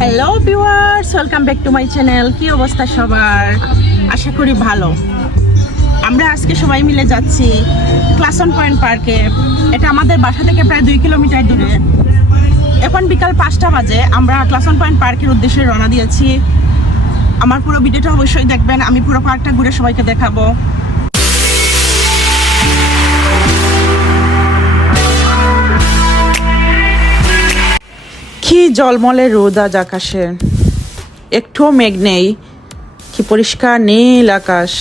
Hello viewers, welcome back to my channel. কি অবস্থা সবার? আশা করি ভালো। আমরা আজকে সবাই মিলে যাচ্ছি ক্লাসন পয়েন্ট পার্কে। এটা আমাদের বাসা থেকে প্রায় 2 কিলোমিটার দূরে। এখন বিকাল 5টা বাজে। আমরা ক্লাসন পয়েন্ট পার্কের উদ্দেশ্যে রওনা দিয়েছি। আমার পুরো ভিডিওটা অবশ্যই দেখবেন। আমি পুরো পার্কটা ঘুরে সবাইকে দেখাবো। কি জলমলে রোদ আজ আকাশে, একটুও মেঘ নেই। কি পরিষ্কার নীল আকাশ।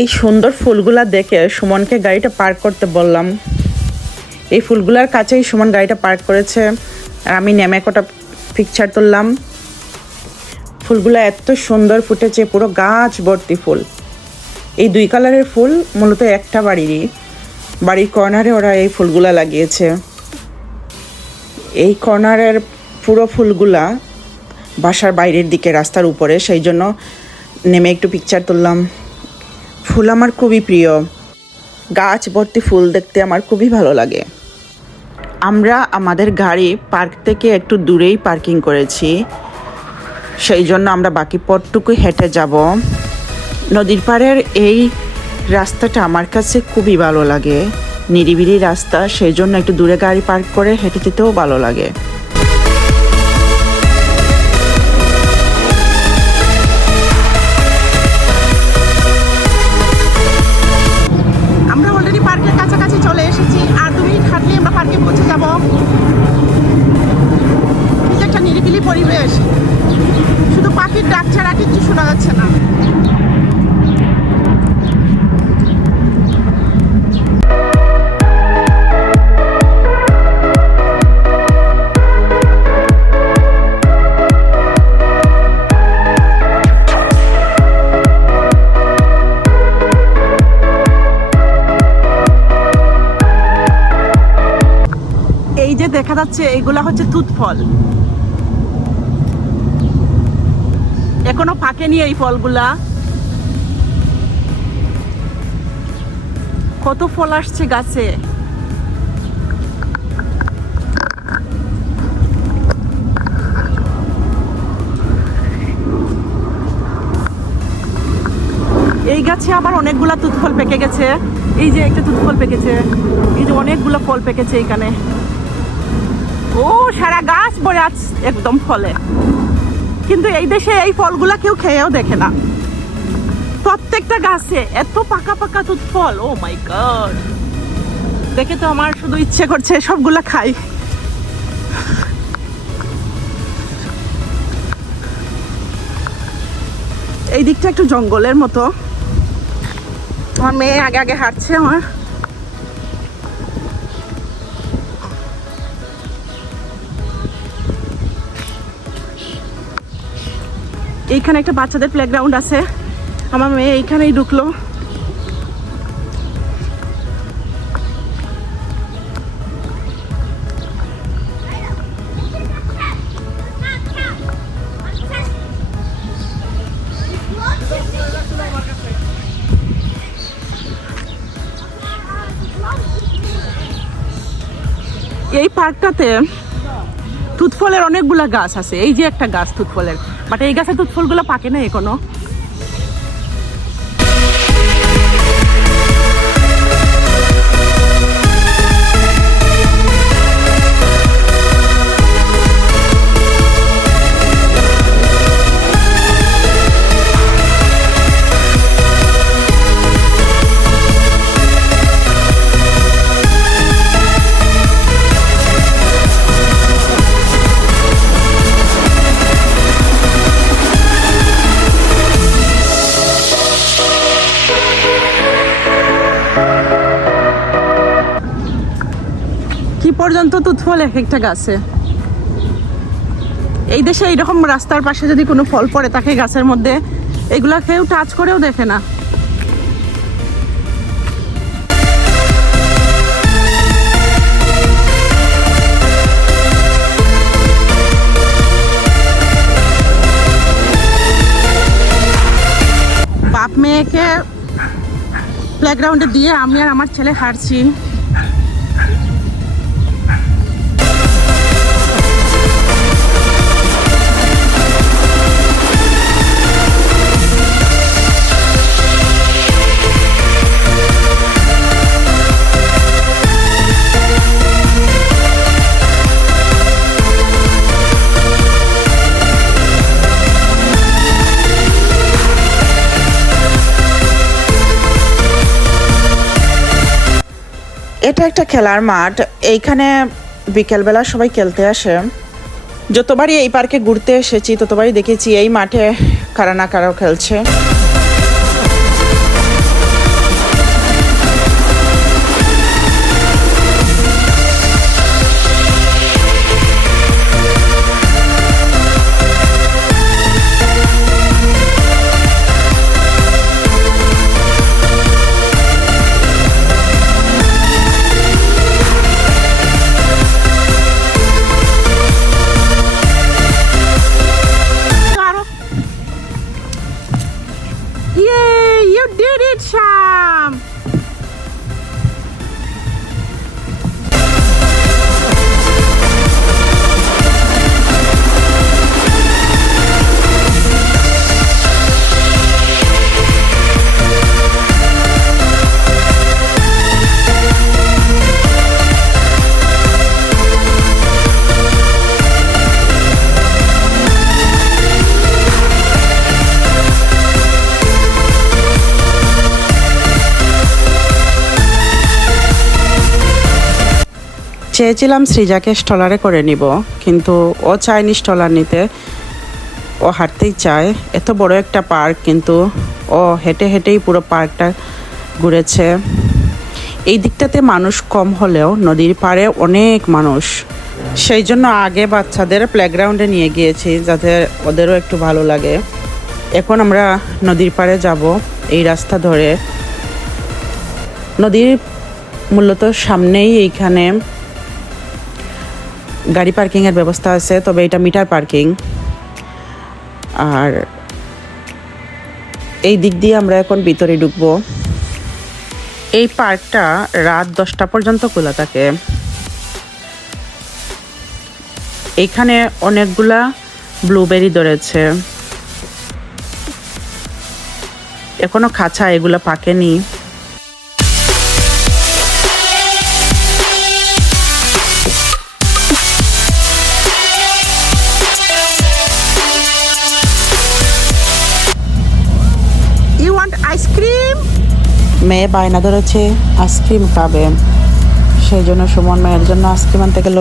এই সুন্দর ফুলগুলা দেখে সুমনকে গাড়িটা পার্ক করতে বললাম। এই ফুলগুলার কাছেই সুমন গাড়িটা পার্ক করেছে আর আমি নেমে কটা পিকচার তুললাম। ফুলগুলা এত সুন্দর ফুটেছে, পুরো গাছ ভর্তি ফুল। এই 2 কালারের ফুল মূলত একটা বাড়ির কর্নারে ওরা এই ফুলগুলা লাগিয়েছে। এই কর্নারের পুরো ফুলগুলা বাসার বাইরের দিকে রাস্তার উপরে, সেই জন্য নেমে একটু পিকচার তুললাম। ফুল আমার খুবই প্রিয়। গাছ ভর্তি ফুল দেখতে আমার খুবই ভালো লাগে। আমরা আমাদের গাড়ি পার্ক থেকে একটু দূরেই পার্কিং করেছি, সেই জন্য আমরা বাকি পথটুকু হেঁটে যাব। নদীর পাড়ের এই রাস্তাটা আমার কাছে খুবই ভালো লাগে, নিরিবিলি রাস্তা, সেই জন্য একটু দূরে গাড়ি পার্ক করে হেঁটে যেতেও ভালো লাগে। আমরা অলরেডি পার্কের কাছাকাছি চলে এসেছি। আর 2 মিনিট হাঁটলে আমরা পার্কে পৌঁছে যাব। এটা একটা নিরিবিলি পরিবেশ, শুধু পাখির ডাক ছাড়া কিছু শোনা যাচ্ছে না। এই যে দেখা যাচ্ছে এইগুলা হচ্ছে তুত ফল, এখনো পাকেনি এই ফলগুলা। কত ফল আসছে গাছে। এই গাছে আবার অনেকগুলা তুত ফল পেকে গেছে। এই যে একটা তুত ফল পেকেছে, এই যে অনেকগুলো ফল পেকেছে এখানে। ও সারা গাছ ভরে আছে একদম ফলে। কিন্তু এই দেশে এই ফলগুলা কেউ খেয়েও দেখে না। প্রত্যেকটা গাছে এত পাকা পাকা তুত ফল। ও মাই গড, দেখে তো আমার শুধু ইচ্ছে করছে সবগুলা খাই। এই দিকটা একটু জঙ্গলের মতো। আমার মেয়ে আগে আগে হাঁটছে। আমার এইখানে একটা বাচ্চাদের প্লেগ্রাউন্ড আছে। আমার মেয়ে এইখানেই ঢুকলো। এই পার্কটাতে তুতফলের অনেকগুলা গাছ আছে। এই যে একটা গাছ তুতফলের, বাট এই গাছে তুতফলগুলো পাকে না এখনো। পর্যন্ত তুতফল এক একটা গাছে। এই দেশে এইরকম রাস্তার পাশে যদি কোনো ফল পড়ে থাকে গাছের মধ্যে, এগুলা কেউ টাচ করেও দেখে না। বাপ মেয়েকে প্লেগ্রাউন্ডে দিয়ে আমি আর আমার ছেলে হাঁটছি। এটা একটা খেলার মাঠ। এইখানে বিকেলবেলা সবাই খেলতে আসে। যতবারই এই পার্কে ঘুরতে এসেছি ততবারই দেখেছি এই মাঠে কারা না কারাও খেলছে। চেয়েছিলাম সৃজাকে স্টলারে করে নিব, কিন্তু ও চায়নি স্টলার নিতে, ও হাঁটতেই চায়। এত বড় একটা পার্ক, কিন্তু ও হেঁটে হেঁটেই পুরো পার্কটা ঘুরেছে। এই দিকটাতে মানুষ কম হলেও নদীর পাড়ে অনেক মানুষ, সেই জন্য আগে বাচ্চাদের প্লেগ্রাউন্ডে নিয়ে গিয়েছি যাতে ওদেরও একটু ভালো লাগে। এখন আমরা নদীর পাড়ে যাব এই রাস্তা ধরে। নদীর মূলত সামনেই এইখানে গাড়ি পার্কিংয়ের ব্যবস্থা আছে, তবে এটা মিটার পার্কিং। আর এই দিক দিয়ে আমরা এখন ভিতরে ঢুকবো। এই পার্কটা রাত 10টা পর্যন্ত খোলা থাকে। এখানে অনেকগুলা ব্লুবেরি ধরেছে, এখনো খাঁচা, এগুলা পাকেনি। আইসক্রিম, মেয়ে বায়না ধরেছে আইসক্রিম খাবে, সেই জন্য সুমন মেয়ের জন্য আইসক্রিম আনতে গেল।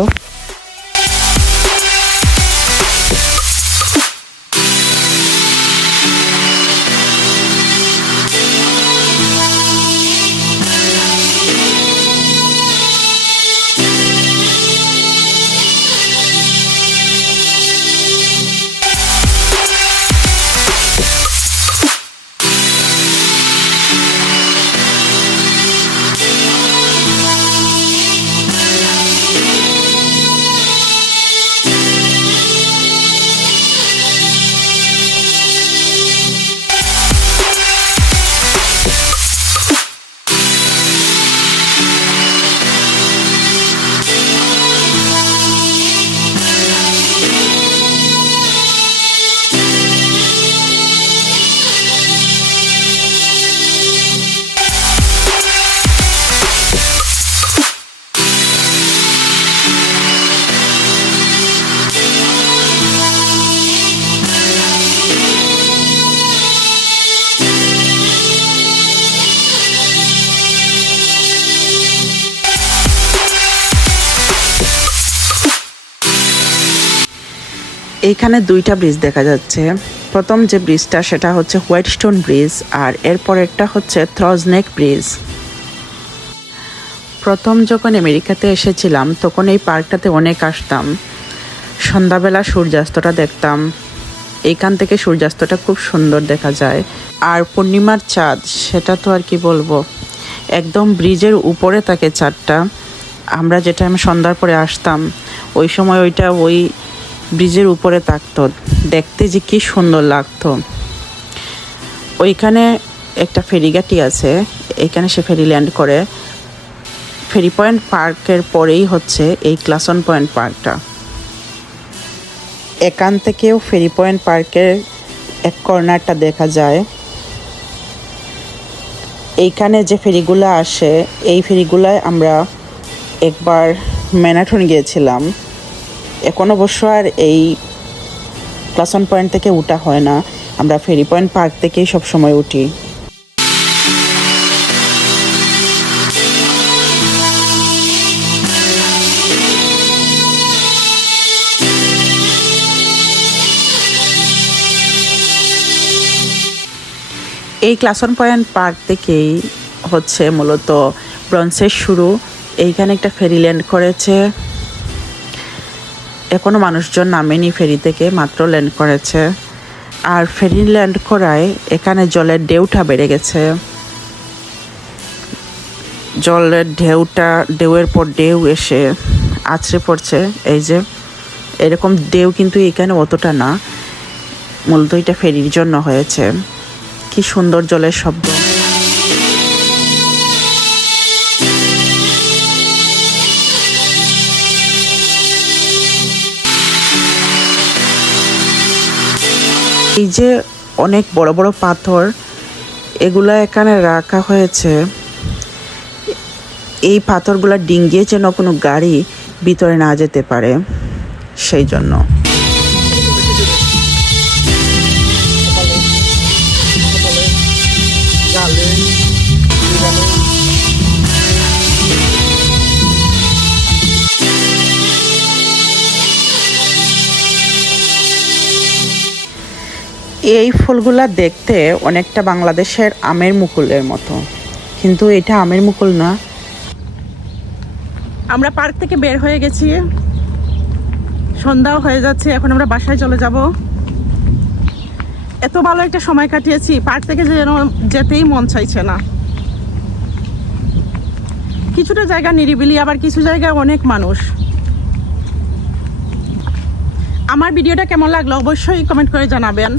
এইখানে দুইটা ব্রিজ দেখা যাচ্ছে। প্রথম যে ব্রিজটা সেটা হচ্ছে হোয়াইট স্টোন ব্রিজ, আর এরপরেরটা হচ্ছে থ্রজ নেক ব্রিজ। প্রথম যখন আমেরিকাতে এসেছিলাম তখন এই পার্কটাতে অনেক আসতাম। সন্ধ্যাবেলা সূর্যাস্তটা দেখতাম। এইখান থেকে সূর্যাস্তটা খুব সুন্দর দেখা যায়। আর পূর্ণিমার চাঁদ, সেটা তো আর কি বলবো, একদম ব্রিজের উপরে থাকে চাঁদটা। আমরা যে টাইমে সন্ধ্যার পরে আসতাম ওই সময় ওইটা ওই ব্রিজের উপরে থাকতো, দেখতে যে কি সুন্দর লাগতো। ওইখানে একটা ফেরিঘাটি আছে, এইখানে সে ফেরি ল্যান্ড করে। ফেরি পয়েন্ট পার্কের পরেই হচ্ছে এই ক্লাসন পয়েন্ট পার্কটা। এখান থেকেও ফেরি পয়েন্ট পার্কের এক কর্নারটা দেখা যায়। এইখানে যে ফেরিগুলো আসে এই ফেরিগুলায় আমরা একবার ম্যানাটন গিয়েছিলাম। এখন অবশ্য আর এই ক্লাসন পয়েন্ট থেকে উঠা হয় না, আমরা ফেরি পয়েন্ট পার্ক থেকেই সবসময় উঠি। এই ক্লাসন পয়েন্ট পার্ক থেকেই হচ্ছে মূলত ব্রঞ্জের শুরু। এইখানে একটা ফেরি ল্যান্ড করেছে, এখনো মানুষজন নামেনি ফেরি থেকে, মাত্র ল্যান্ড করেছে। আর ফেরি ল্যান্ড করায় এখানে জলের ঢেউটা বেড়ে গেছে। জলের ঢেউয়ের পর ঢেউ এসে আছড়ে পড়ছে। এই যে এরকম ঢেউ কিন্তু এখানে অতটা না, মূলত এটা ফেরির জন্য হয়েছে। কি সুন্দর জলের শব্দ। এই যে অনেক বড় বড় পাথর, এগুলা এখানে রাখা হয়েছে। এই পাথরগুলা ডিঙ্গিয়ে যেন কোনো গাড়ি ভিতরে না যেতে পারে, সেই জন্য। এই ফুলগুলা দেখতে অনেকটা বাংলাদেশের আমের মুকুলের মতো, কিন্তু এটা আমের মুকুল না। আমরা পার্ক থেকে বের হয়ে গেছি, সন্ধ্যাও হয়ে যাচ্ছে, এখন আমরা বাসায় চলে যাব। এত ভালো একটা সময় কাটিয়েছি, পার্ক থেকে যেন যেতেই মন চাইছে না। কিছুটা জায়গা নিরিবিলি, আবার কিছু জায়গায় অনেক মানুষ। আমার ভিডিওটা কেমন লাগলো অবশ্যই কমেন্ট করে জানাবেন,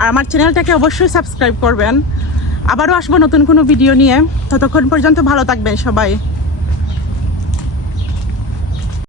আর আমার চ্যানেলটাকে অবশ্যই সাবস্ক্রাইব করবেন। আবারও আসবো নতুন কোনো ভিডিও নিয়ে, ততক্ষণ পর্যন্ত ভালো থাকবেন সবাই।